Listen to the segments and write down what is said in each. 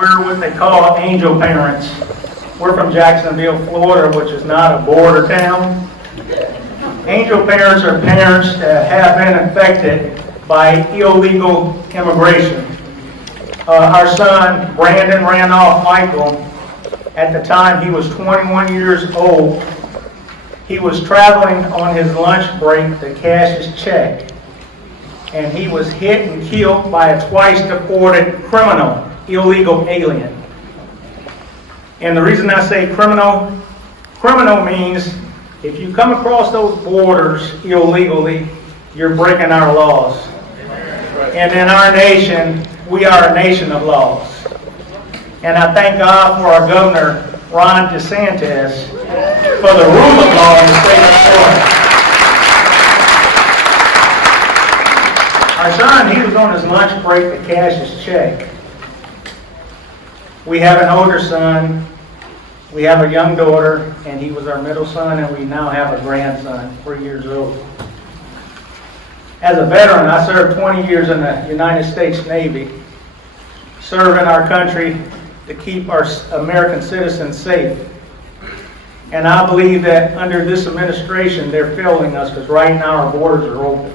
We're what they call angel parents. We're from Jacksonville, Florida, which is not a border town. Angel parents are parents that have been affected by illegal immigration. Our son, Brannon Michael, at the time he was 21 years old, he was traveling on his lunch break to cash his check, and he was hit and killed by a twice deported criminal, illegal alien. And the reason I say criminal means if you come across those borders illegally, you're breaking our laws. And in our nation, we are a nation of laws. And I thank God for our governor, Ron DeSantis, for the rule of law in the state of Florida. Our son, he was on his lunch break to cash his check. We have an older son, we have a young daughter, and he was our middle son, and we now have a grandson, 3 years old. As a veteran, I served 20 years in the United States Navy, serving our country to keep our American citizens safe. And I believe that under this administration, they're failing us because right now our borders are open.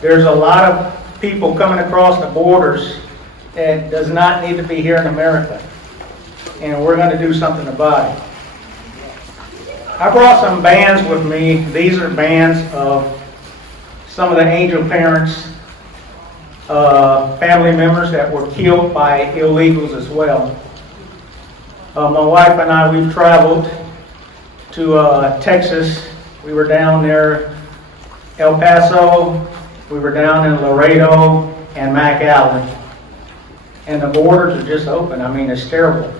There's a lot of people coming across the borders that does not need to be here in America. And we're going to do something about it. I brought some bands with me. These are bands of some of the angel parents, family members that were killed by illegals as well. My wife and I, we've traveled to Texas. We were down there, El Paso. We were down in Laredo and McAllen. And the borders are just open. I mean, it's terrible.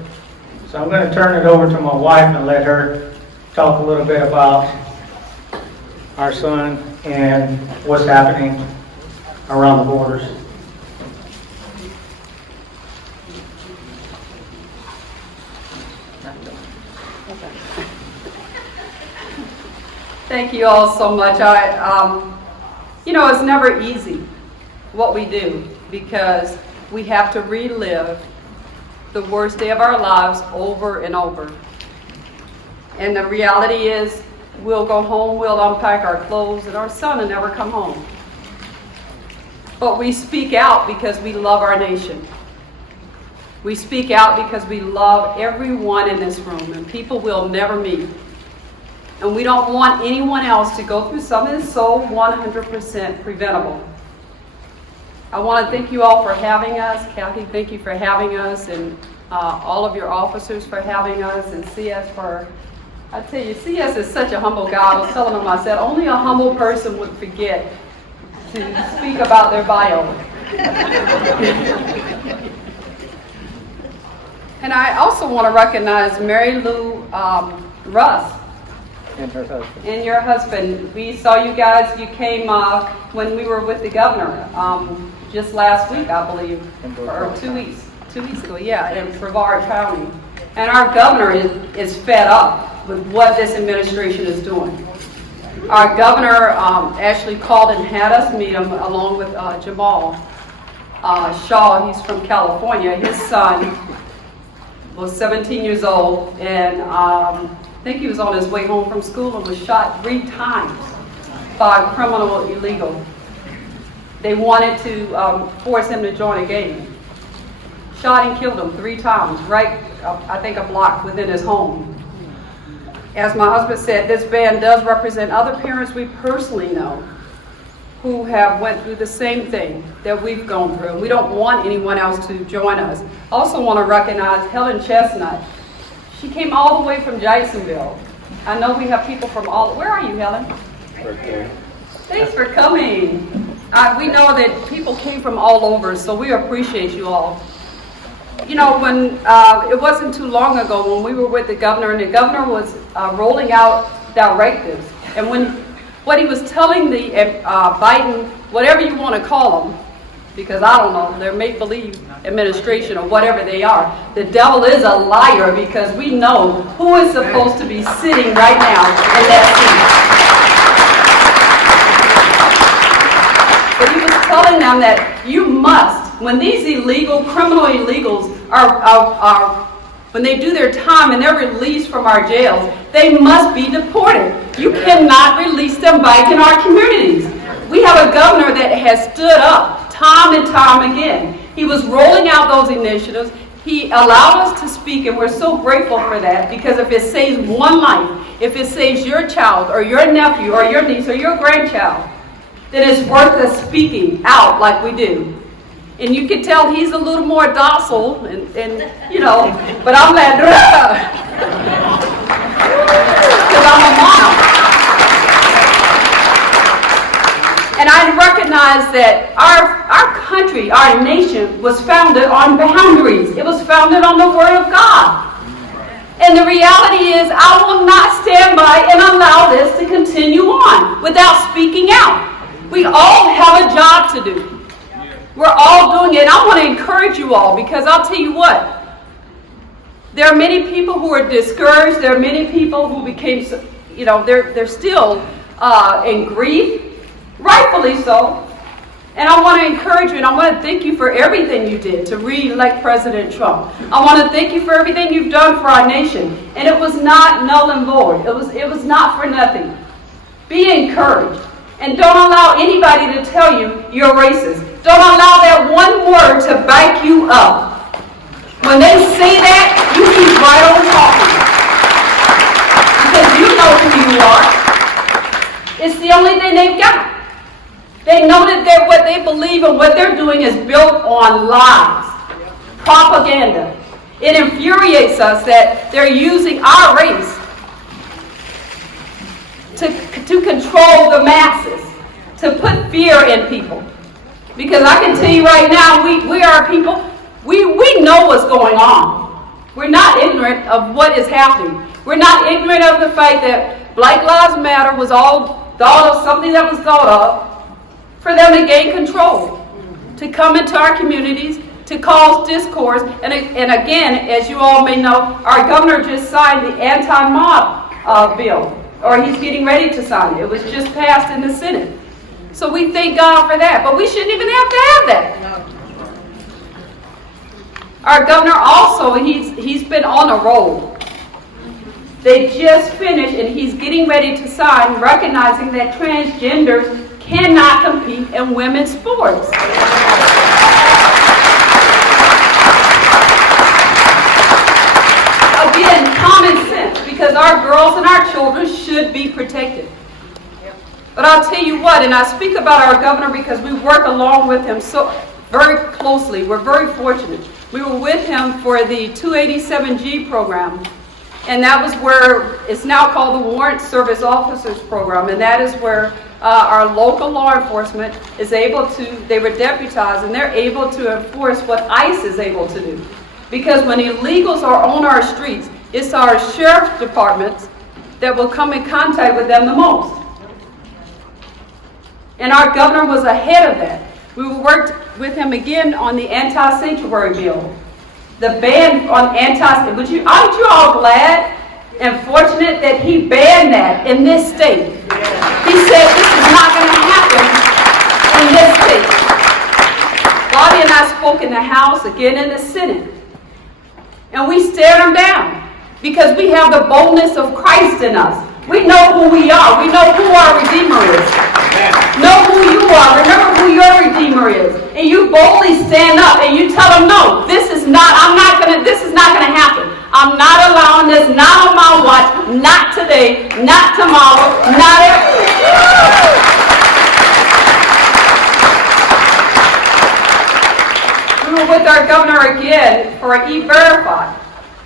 So I'm going to turn it over to my wife and let her talk a little bit about our son and what's happening around the borders. Thank you all so much. It's never easy what we do because we have to relive the worst day of our lives over and over. And the reality is, we'll go home, we'll unpack our clothes, and our son will never come home. But we speak out because we love our nation. We speak out because we love everyone in this room, and people we'll never meet. And we don't want anyone else to go through something so 100% preventable. I want to thank you all for having us. Kathy, thank you for having us, and all of your officers for having us, and CS for, I tell you, CS is such a humble guy. I was telling him, I said, only a humble person would forget to speak about their bio. And I also want to recognize Mary Lou Russ. And her husband. And your husband. We saw you guys, you came when we were with the governor just last week, I believe, or 2 weeks. 2 weeks ago, yeah, in Brevard County. And our governor is fed up with what this administration is doing. Our governor actually called and had us meet him along with Jamal Shaw. He's from California. His son was 17 years old, and I think he was on his way home from school and was shot 3 times by a criminal illegal. They wanted to force him to join a gang. Shot and killed him 3 times, right, I think a block within his home. As my husband said, this band does represent other parents we personally know who have went through the same thing that we've gone through. And we don't want anyone else to join us. I also want to recognize Helen Chestnut. She came all the way from Jacksonville. I know we have people from all, where are you, Helen? Okay. Thanks for coming. We know that people came from all over, so we appreciate you all. You know, when it wasn't too long ago when we were with the governor, and the governor was rolling out directives, and what he was telling the Biden, whatever you want to call them, because I don't know, they're make-believe administration or whatever they are. The devil is a liar because we know who is supposed to be sitting right now in that seat. But he was telling them that you must when these criminal illegals when they do their time and they're released from our jails, they must be deported. You cannot release them back in our communities. We have a governor that has stood up time and time again. He was rolling out those initiatives. He allowed us to speak, and we're so grateful for that, because if it saves one life, if it saves your child or your nephew or your niece or your grandchild, then it's worth us speaking out like we do. And you can tell he's a little more docile, and you know, but I'm glad because I'm a mom. And I recognize that our country, our nation, was founded on boundaries. It was founded on the Word of God. And the reality is, I will not stand by and allow this to continue on without speaking out. We all have a job to do. We're all doing it. And I want to encourage you all, because I'll tell you what, there are many people who are discouraged. There are many people who became, you know, they're still in grief, rightfully so. And I want to encourage you, and I want to thank you for everything you did to re-elect President Trump. I want to thank you for everything you've done for our nation. And it was not null and void. It was not for nothing. Be encouraged. And don't allow anybody to tell you you're racist. Don't allow that one word to back you up. When they say that, you keep right on talking. Because you know who you are. It's the only thing they've got. They know that what they believe and what they're doing is built on lies, propaganda. It infuriates us that they're using our race to control the masses, to put fear in people. Because I can tell you right now, we are people, we know what's going on. We're not ignorant of what is happening. We're not ignorant of the fact that Black Lives Matter was all thought of, something that was thought of for them to gain control, to come into our communities, to cause discourse. And again, as you all may know, our governor just signed the anti-mob bill, or he's getting ready to sign it. It was just passed in the Senate. So we thank God for that, but we shouldn't even have to have that. Our governor also, he's been on a roll. They just finished, and he's getting ready to sign, recognizing that transgenders cannot compete in women's sports. Again, common sense, because our girls and our children should be protected. But I'll tell you what, and I speak about our governor because we work along with him so very closely. We're very fortunate. We were with him for the 287G program, and that was where it's now called the Warrant Service Officers Program, and that is where our local law enforcement is able to, they were deputized, and they're able to enforce what ICE is able to do. Because when illegals are on our streets, it's our sheriff departments that will come in contact with them the most. And our governor was ahead of that. We worked with him again on the anti-sanctuary bill. The ban on aren't you all glad and fortunate that he banned that in this state? He said this is not going to happen in this state. Bobby and I spoke in the House, again in the Senate. And we stared him down because we have the boldness of Christ in us. We know who we are. We know who our Redeemer is. Know who you are. Remember who your Redeemer is. And you boldly stand up and you tell them, no, this is not gonna happen. I'm not allowing this, not on my watch, not today, not tomorrow, not ever. We were with our governor again for E-Verify.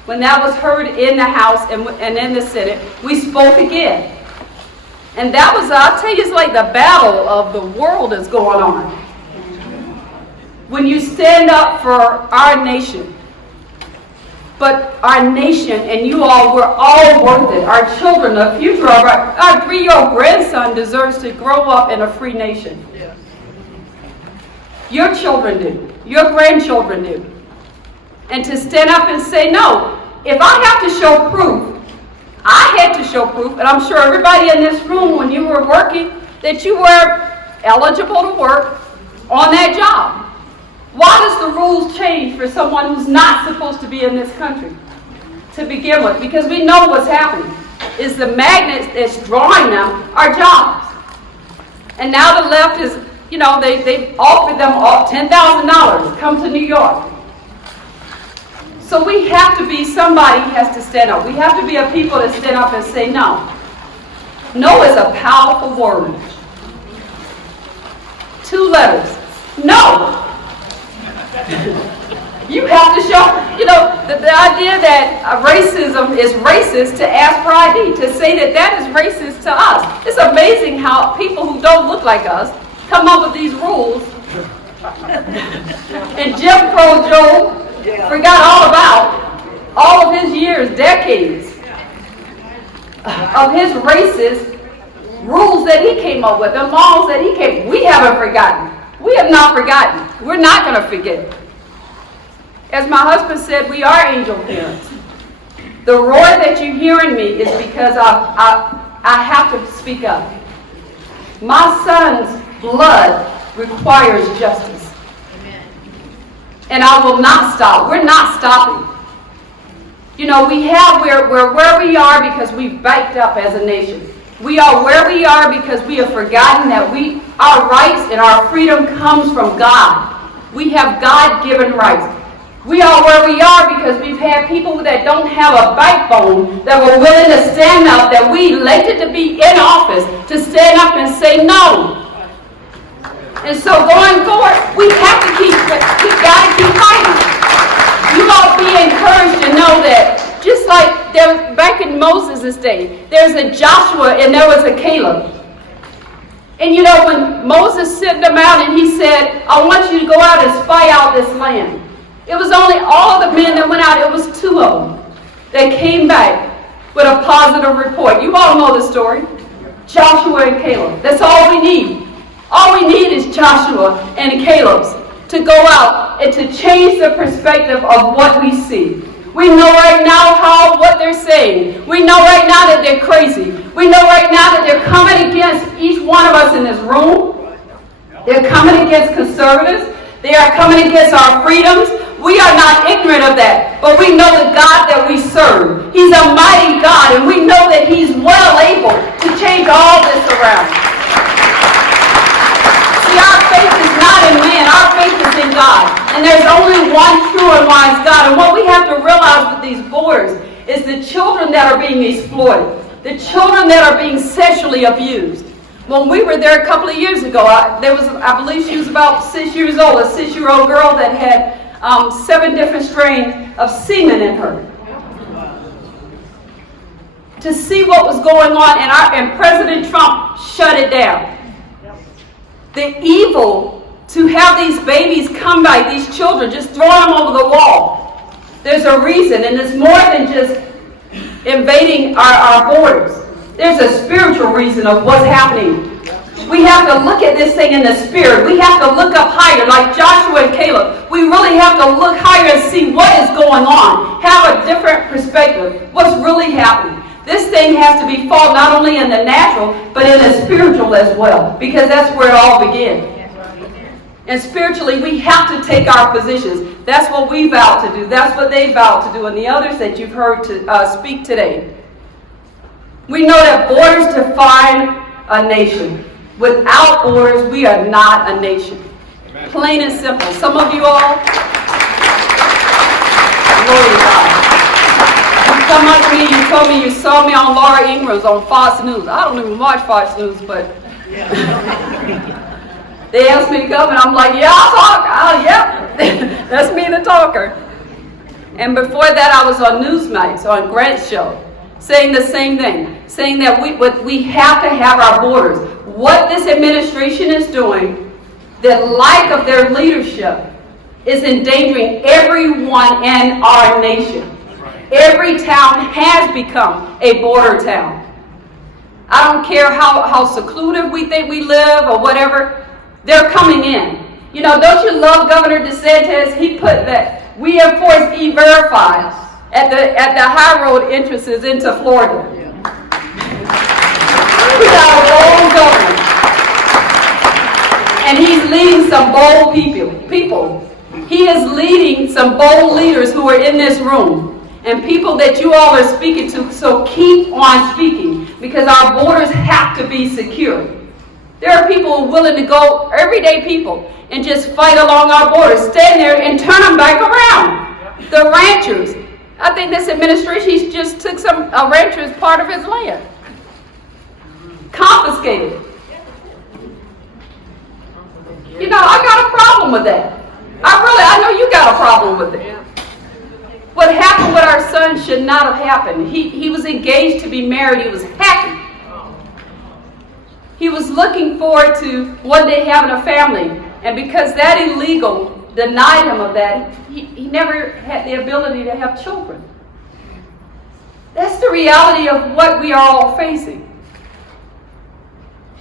When that was heard in the House and in the Senate, we spoke again. And that was, I'll tell you, it's like the battle of the world is going on. When you stand up for our nation, but our nation and you all, we're all worth it. Our children, the future of our 3-year-old grandson deserves to grow up in a free nation. Your children do. Your grandchildren do. And to stand up and say, no, if I have to show proof, I had to show proof, and I'm sure everybody in this room, when you were working, that you were eligible to work on that job. Why does the rules change for someone who's not supposed to be in this country to begin with? Because we know what's happening is the magnets that's drawing them are jobs. And now the left is, they offered them $10,000, come to New York. So we have to be, somebody has to stand up. We have to be a people that stand up and say no. No is a powerful word. 2 letters. No. You have to show, the idea that racism is racist to ask for ID, to say that is racist to us. It's amazing how people who don't look like us come up with these rules. And Jim Crow Joe forgot all about all of his years, decades of his racist rules that he came up with, and laws that he came. We haven't forgotten. We have not forgotten. We're not going to forget. As my husband said, we are angel parents. The roar that you hear in me is because I have to speak up. My son's blood requires justice. And I will not stop. We're not stopping. We're where we are because we've backed up as a nation. We are where we are because we have forgotten that our rights and our freedom comes from God. We have God-given rights. We are where we are because we've had people that don't have a backbone that were willing to stand up, that we elected to be in office, to stand up and say no. And so going forward, we got to keep fighting. You all be encouraged to know that just like back in Moses' day, there's a Joshua and there was a Caleb. And when Moses sent them out and he said, I want you to go out and spy out this land. It was only all of the men that went out, it was 2 of them that came back with a positive report. You all know the story. Joshua and Caleb. That's all we need. All we need is Joshua and Caleb's to go out and to change the perspective of what we see. We know right now what they're saying. We know right now that they're crazy. We know right now that they're coming against each one of us in this room. They're coming against conservatives. They are coming against our freedoms. We are not ignorant of that, but we know the God that we serve. He's a mighty God, and we know that He's well able to change all this around. See, our faith is not in man. Our faith is in God. And there's only one true and wise God. And what we have to realize with these borders is the children that are being exploited, the children that are being sexually abused. When we were there a couple of years ago, I believe she was about 6 years old, a 6-year-old girl that had 7 different strains of semen in her. To see what was going on, and President Trump shut it down. The evil to have these babies come by, these children, just throwing them over the wall. There's a reason, and it's more than just invading our borders. There's a spiritual reason of what's happening. We have to look at this thing in the spirit. We have to look up higher, like Joshua and Caleb. We really have to look higher and see what is going on. Have a different perspective. What's really happening? This thing has to be fought not only in the natural, but in the spiritual as well, because that's where it all begins. And spiritually, we have to take our positions. That's what we vowed to do. That's what they vowed to do, and the others that you've heard to speak today. We know that borders define a nation. Without borders, we are not a nation. Amen. Plain and simple. Some of you all, glory to God. You come up to me, you told me you saw me on Laura Ingram's on Fox News. I don't even watch Fox News, but they asked me to come, and I'm like, yeah, I'll talk. Yep, that's me, the talker. And before that, I was on Newsmax, on Grant's show, saying the same thing, saying that we have to have our borders. What this administration is doing, the lack of their leadership, is endangering everyone in our nation. Every town has become a border town. I don't care how secluded we think we live or whatever, they're coming in. Don't you love Governor DeSantis? He put that we enforce E-Verify at the high road entrances into Florida. We got a bold governor. And he's leading some bold people. He is leading some bold leaders who are in this room and people that you all are speaking to, so keep on speaking because our borders have to be secure. There are people willing to go, everyday people, and just fight along our borders, stand there and turn them back around. The ranchers, I think this administration, he just took a rancher's part of his land. Confiscated. You know, I got a problem with that. I know you got a problem with it. What happened with our son should not have happened. He was engaged to be married. He was happy. He was looking forward to one day having a family. And because that illegal denied him of that, he never had the ability to have children. That's the reality of what we are all facing.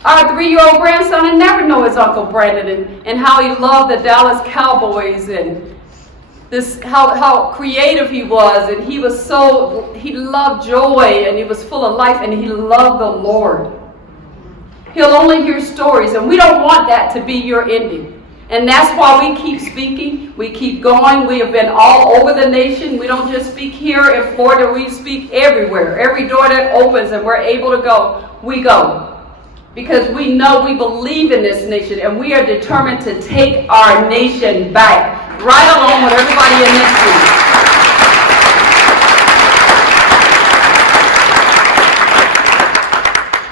Our 3-year-old grandson had never known his Uncle Brannon and how he loved the Dallas Cowboys and how creative he was, and he loved joy and he was full of life and he loved the Lord. He'll only hear stories, and we don't want that to be your ending. And that's why we keep speaking, we keep going. We have been all over the nation. We don't just speak here in Florida, we speak everywhere. Every door that opens and we're able to go, we go. Because we know we believe in this nation and we are determined to take our nation back, right along with everybody in this room.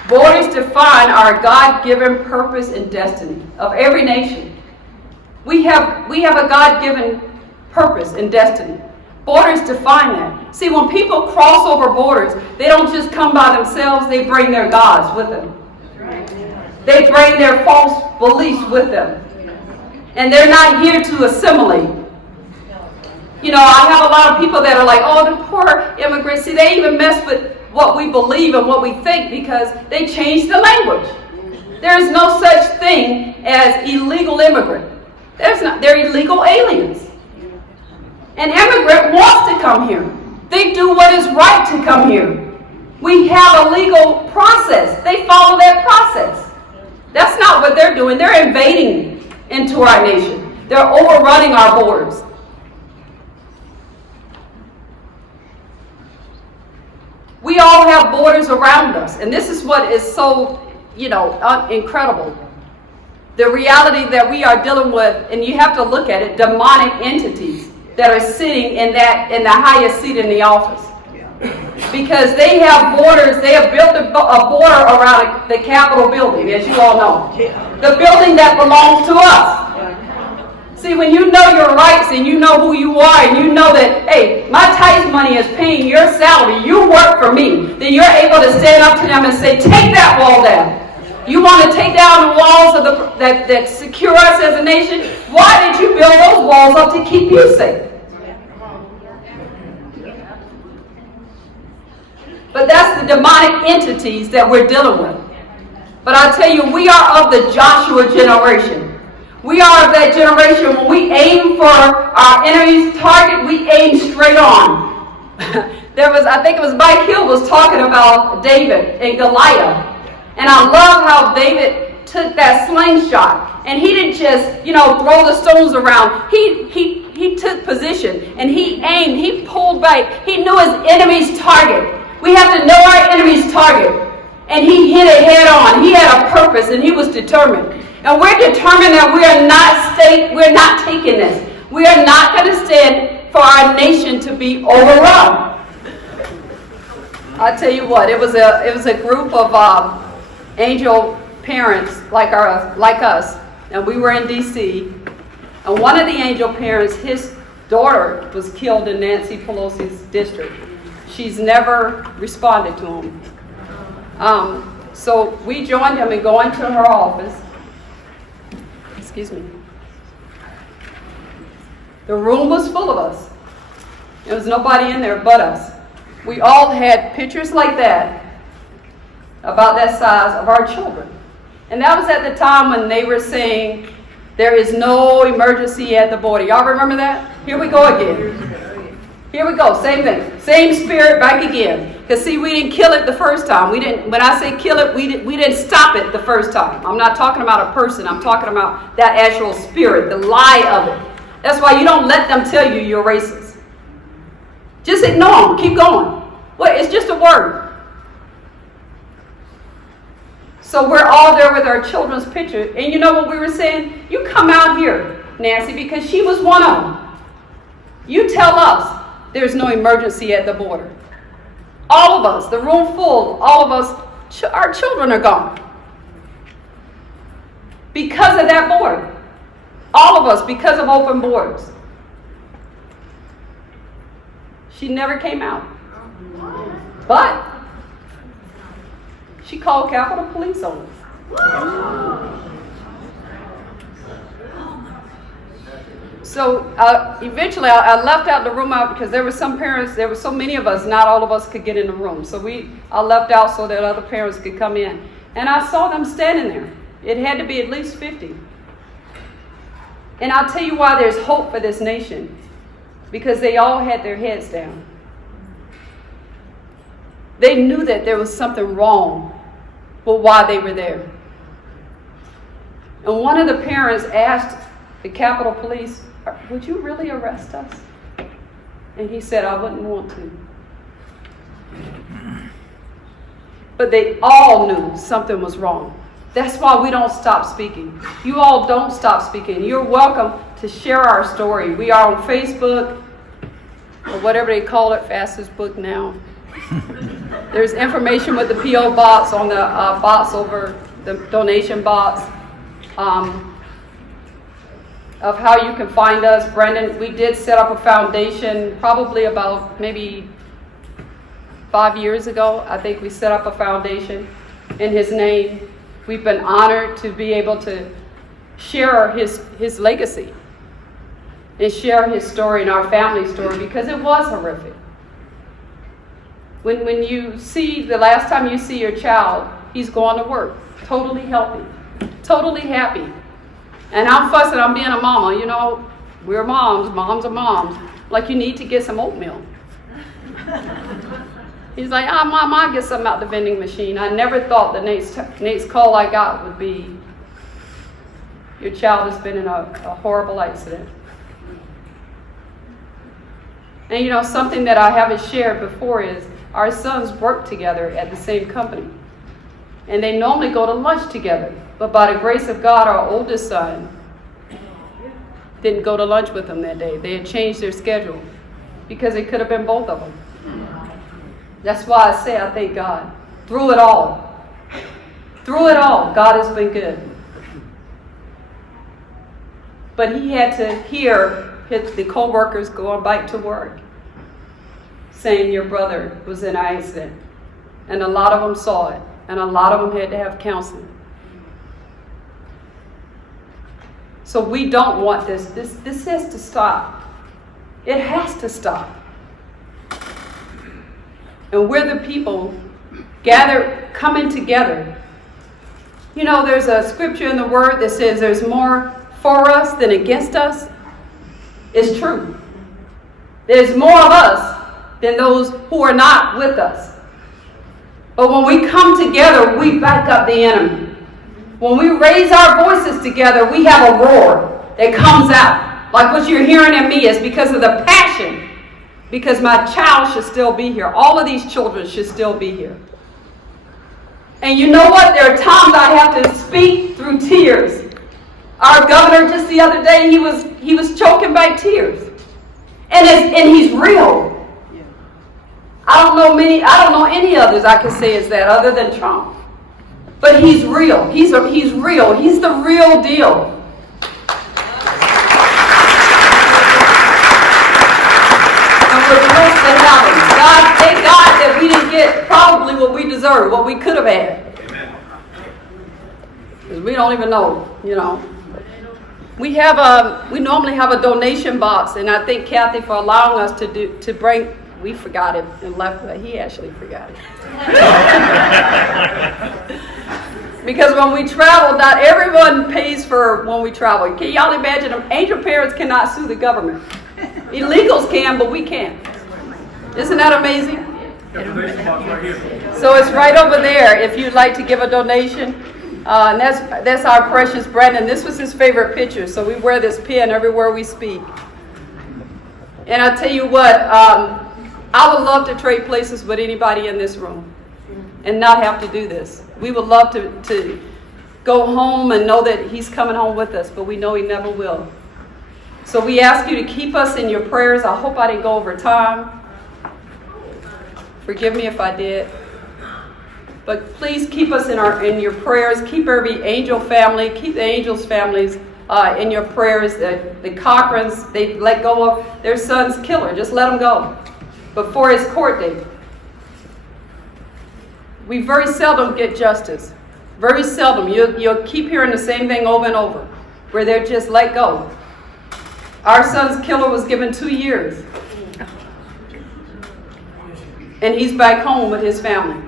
Borders define our God-given purpose and destiny of every nation. We have a God-given purpose and destiny. Borders define that. See, when people cross over borders, they don't just come by themselves, they bring their gods with them. They bring their false beliefs with them. And they're not here to assimilate. You know, I have a lot of people that are like, oh, the poor immigrants. See, they even mess with what we believe and what we think because they changed the language. There is no such thing as illegal immigrant. They're illegal aliens. An immigrant wants to come here. They do what is right to come here. We have a legal process. They follow that process. That's not what they're doing. They're invading into our nation. They're overrunning our borders. We all have borders around us. And this is what is so, incredible. The reality that we are dealing with, and you have to look at it, demonic entities that are sitting in the highest seat in the office. Because they have borders, they have built a border around the Capitol building, as you all know. The building that belongs to us. See, when you know your rights and you know who you are and you know that, hey, my tithe money is paying your salary, you work for me, then you're able to stand up to them and say, take that wall down. You want to take down the walls that secure us as a nation? Why did you build those walls up to keep you safe? But that's the demonic entities that we're dealing with. But I tell you, we are of the Joshua generation. We are of that generation when we aim for our enemy's target, we aim straight on. I think it was Mike Hill was talking about David and Goliath. And I love how David took that slingshot. And he didn't just, throw the stones around. He took position and he aimed, he pulled back. He knew his enemy's target. We have to know our enemy's target. And he hit it head on. He had a purpose and he was determined. And we're determined that we're not taking this. We are not going to stand for our nation to be overrun. I'll tell you what, it was a group of angel parents like us, and we were in D.C. And one of the angel parents, his daughter was killed in Nancy Pelosi's district. She's never responded to him. So we joined him in going to her office. Excuse me. The room was full of us. There was nobody in there but us. We all had pictures like that, about that size, of our children. And that was at the time when they were saying, there is no emergency at the border. Y'all remember that? Here we go again. Here we go, same thing. Same spirit back again. Because see, we didn't kill it the first time. When I say kill it, we didn't stop it the first time. I'm not talking about a person. I'm talking about that actual spirit, the lie of it. That's why you don't let them tell you you're racist. Just ignore them. Keep going. Well, it's just a word. So we're all there with our children's picture. And you know what we were saying? You come out here, Nancy, because she was one of them. You tell us there's no emergency at the border. All of us, the room full, all of us, our children are gone. Because of that border. All of us, because of open borders. She never came out. But she called Capitol Police on us. So eventually I left out the room out because there were some parents, there were so many of us, not all of us could get in the room. So I left out so that other parents could come in. And I saw them standing there. It had to be at least 50. And I'll tell you why there's hope for this nation. Because they all had their heads down. They knew that there was something wrong with why they were there. And one of the parents asked the Capitol Police, would you really arrest us? And he said, I wouldn't want to. But they all knew something was wrong. That's why we don't stop speaking. You all don't stop speaking. You're welcome to share our story. We are on Facebook, or whatever they call it, fastest book now. There's information with the P.O. box on the box over the donation box of how you can find us. Brannon, we did set up a foundation probably about maybe 5 years ago. I think we set up a foundation in his name. We've been honored to be able to share his legacy and share his story and our family story because it was horrific. When you see, the last time you see your child, he's going to work, totally healthy, totally happy. And I'm fussing, I'm being a mama, you know, we're moms are moms. Like, you need to get some oatmeal. He's like, Mom, I'll get something out the vending machine. I never thought the next call I got would be, your child has been in a horrible accident. And you know, something that I haven't shared before is our sons work together at the same company. And they normally go to lunch together. But by the grace of God, our oldest son didn't go to lunch with them that day. They had changed their schedule because it could have been both of them. That's why I say I thank God. Through it all, God has been good. But he had to hear the co-workers going back to work saying your brother was in an accident. And a lot of them saw it. And a lot of them had to have counseling. So we don't want this. This has to stop. It has to stop. And we're the people coming together. You know, there's a scripture in the Word that says there's more for us than against us. It's true. There's more of us than those who are not with us. But when we come together, we back up the enemy. When we raise our voices together, we have a roar that comes out. Like what you're hearing in me is because of the passion. Because my child should still be here. All of these children should still be here. And you know what? There are times I have to speak through tears. Our governor just the other day, he was choking back tears. And he's real. I don't know any others I can say is that other than Trump. But he's real. He's real. He's the real deal. And we're close to heaven. God, thank God that we didn't get probably what we deserve, what we could have had. Because we don't even know, you know. We normally have a donation box, and I thank Kathy for allowing us to bring. We forgot it and left, but he actually forgot it. Because when we travel, not everyone pays for when we travel. Can y'all imagine? Angel parents cannot sue the government. Illegals can, but we can't. Isn't that amazing? So it's right over there if you'd like to give a donation. And that's our precious Brannon. This was his favorite picture, so we wear this pin everywhere we speak. And I tell you what, I would love to trade places with anybody in this room and not have to do this. We would love to go home and know that he's coming home with us, but we know he never will. So we ask you to keep us in your prayers. I hope I didn't go over time. Forgive me if I did. But please keep us in your prayers. Keep every angel family, keep the angels' families in your prayers. The Cochrans, they let go of their son's killer. Just let him go before his court date. We very seldom get justice. Very seldom. You'll keep hearing the same thing over and over, where they're just let go. Our son's killer was given 2 years. And he's back home with his family.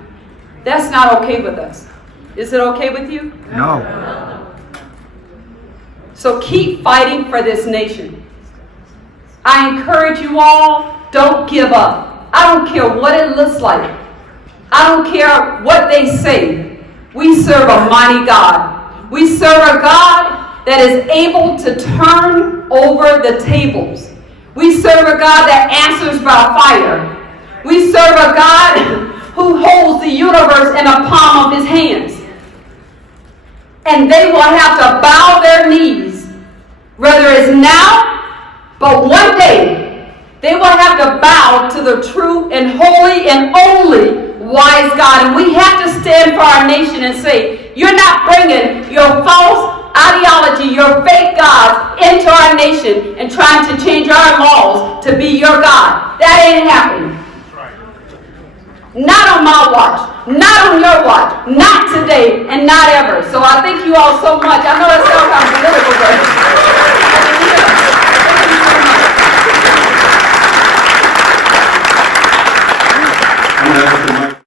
That's not okay with us. Is it okay with you? No. So keep fighting for this nation. I encourage you all, don't give up. I don't care what it looks like. I don't care what they say. We serve a mighty God. We serve a God that is able to turn over the tables. We serve a God that answers by fire. We serve a God who holds the universe in the palm of his hands. And they will have to bow their knees, whether it's now, but one day, they will have to bow to the true and holy and only wise God. And we have to stand for our nation and say, you're not bringing your false ideology, your fake gods into our nation and trying to change our laws to be your God. That ain't happening. Not on my watch, not on your watch, not today, and not ever. So I thank you all so much. I know that sounds kind of political, but